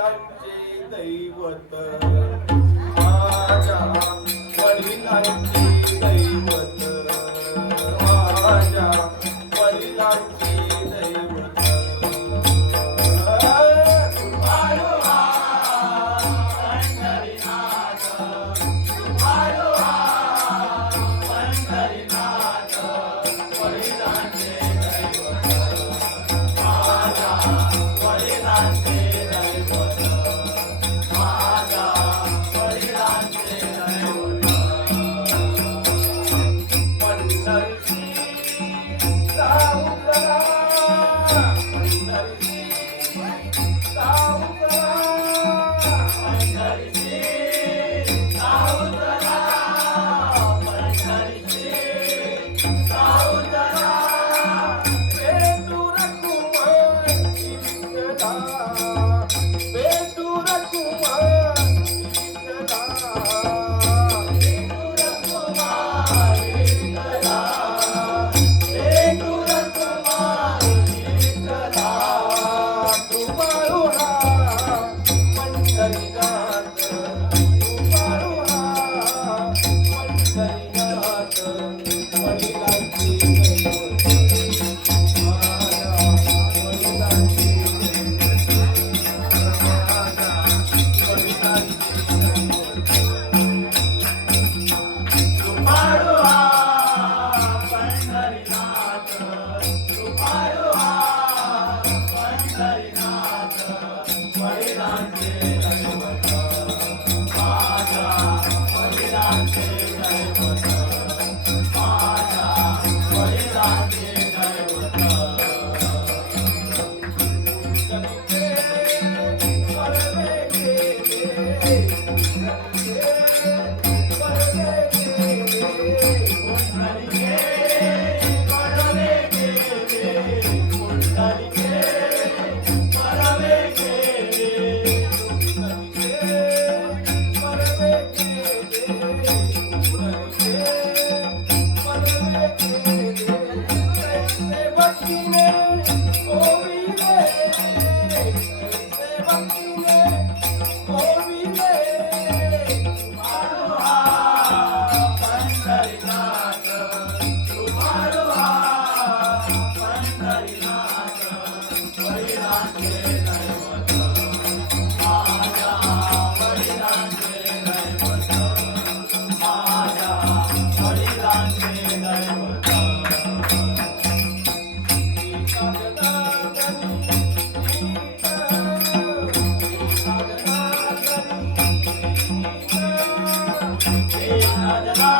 वडिलांचे दैवत. माझ्या वडिलांचे दैवत. Om Prabhu Oh, we Radha